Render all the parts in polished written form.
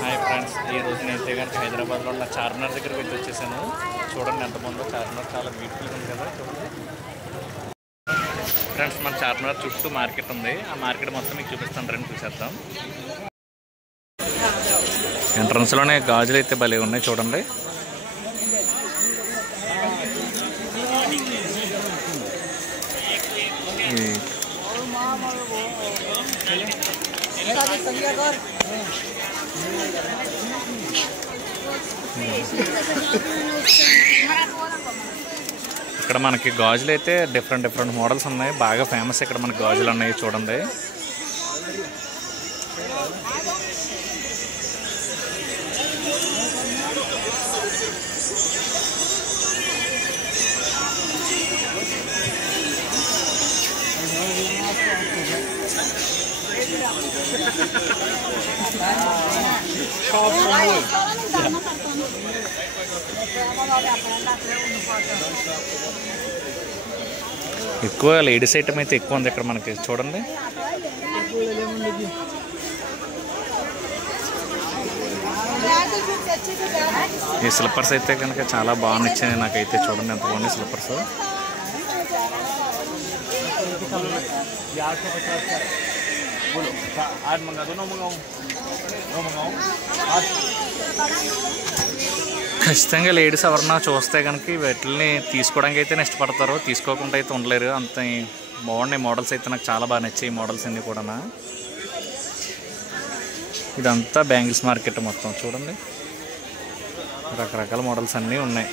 Hi friends, ఈ రోజు నేనైతే కనుక హైదరాబాద్లో ఉన్న చార్మినార్ దగ్గరికి అయితే వచ్చేసాను. చూడండి ఎంతమందో. చార్మినార్ చాలా బ్యూటిఫుల్గా ఉంది కదా. చూడండి ఫ్రెండ్స్, మన చార్మినార్ చుట్టూ మార్కెట్ ఉంది. ఆ మార్కెట్ మొత్తం మీకు చూపిస్తాను, రండి చూసేద్దాం. ఎంట్రన్స్లోనే గాజులు అయితే భలే ఉన్నాయి చూడండి. ఇక్కడ మనకి గాజులు అయితే డిఫరెంట్ మోడల్స్ ఉన్నాయి. బాగా ఫేమస్ ఇక్కడ మనకి గాజులు ఉన్నాయి చూడండి. ఎక్కువ లేడీస్ ఐటమ్ అయితే ఎక్కువ ఉంది ఇక్కడ మనకి చూడండి. ఈ స్లిప్పర్స్ అయితే కనుక చాలా బాగా నచ్చాయి నాకైతే. చూడండి ఎంత బాగున్నాయి స్లిప్పర్స్. ఖచ్చితంగా లేడీస్ ఎవరన్నా చూస్తే కనుక వీటిని తీసుకోవడానికి అయితే ఇష్టపడతారు, తీసుకోకుండా అయితే ఉండలేరు. అంత బాగున్నాయి మోడల్స్ అయితే. నాకు చాలా బాగా నచ్చాయి మోడల్స్ అన్నీ కూడా. ఇదంతా బ్యాంగిల్స్ మార్కెట్ మొత్తం చూడండి. రకరకాల మోడల్స్ అన్నీ ఉన్నాయి.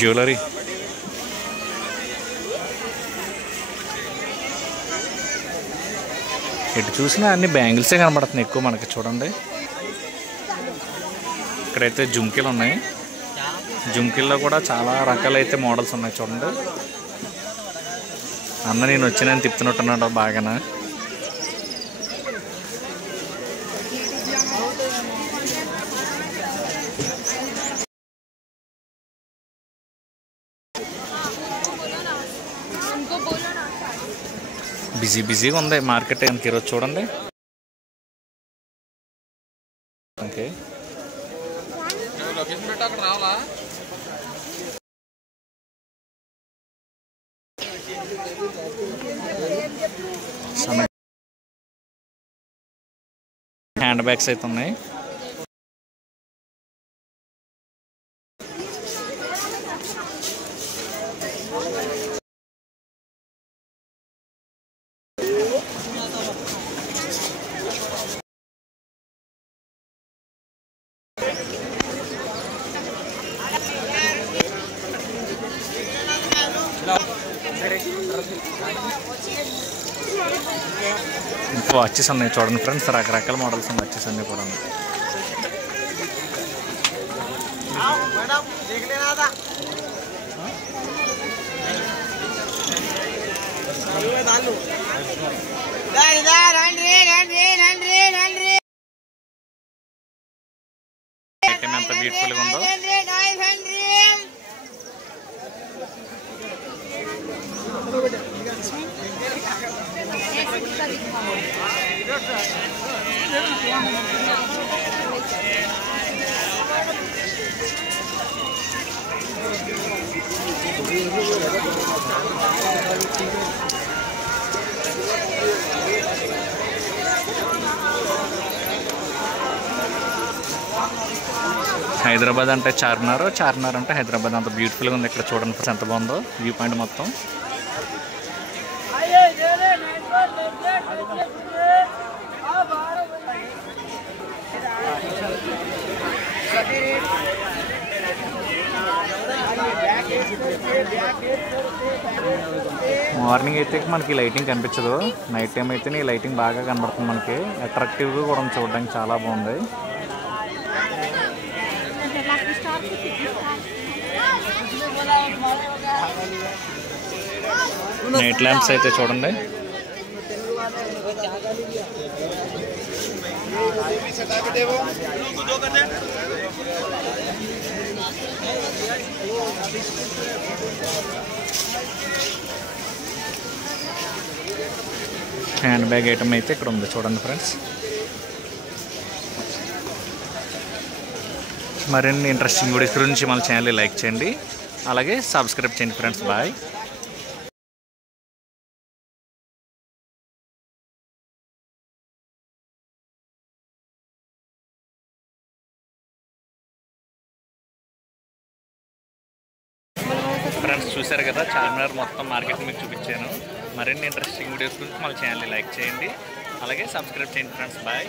జ్యువెలరీ ఎటు చూసినా అన్ని బ్యాంగిల్సే కనబడుతున్నాయి ఎక్కువ మనకి చూడండి. ఇక్కడైతే జుమ్కీలు ఉన్నాయి. జుమ్కీల్లో కూడా చాలా రకాలైతే మోడల్స్ ఉన్నాయి చూడండి. అన్న నేను వచ్చిన తిప్పుతున్నట్టున్నాడు బాగానా. బిజీగా ఉంది మార్కెట్ కనుక ఈరోజు చూడండి. ఓకే, హ్యాండ్ బ్యాగ్స్ అయితే ఉన్నాయి. ఇంకా వాచెస్ ఉన్నాయి చూడండి ఫ్రెండ్స్. రకరకాల మోడల్స్ ఉన్నాయి వాచెస్ అన్నీ కూడా. ఎంత బ్యూటిఫుల్గా ఉందో. హైదరాబాద్ అంటే చార్మినార్, చార్మినార్ అంటే హైదరాబాద్. అంత బ్యూటిఫుల్గా ఉంది ఇక్కడ చూడండి ఫ్రెండ్స్. ఎంత బాగుందో వ్యూ పాయింట్ మొత్తం. మార్నింగ్ అయితే మనకి లైటింగ్ కనిపించదు, నైట్ టైం అయితే ఈ లైటింగ్ బాగా కనబడుతుంది మనకి. అట్రాక్టివ్గా కూడా చూడడానికి చాలా బాగుంది. నైట్ ల్యాంప్స్ అయితే చూడండి. హ్యాండ్ బ్యాగ్ ఐటమ్ అయితే ఇక్కడ ఉంది చూడండి ఫ్రెండ్స్. మరిన్ని ఇంట్రెస్టింగ్ వీడియోస్ గురించి మన ఛానల్ని లైక్ చేయండి, అలాగే సబ్స్క్రైబ్ చేయండి ఫ్రెండ్స్. బాయ్. ఫ్రెండ్స్ చూశారు కదా, చార్మినార్ మొత్తం మార్కెట్ మీకు చూపించాను. మరిన్ని ఇంట్రెస్టింగ్ వీడియోస్ గురించి మన ఛానల్ని లైక్ చేయండి, అలాగే సబ్స్క్రైబ్ చేయండి ఫ్రెండ్స్. బాయ్.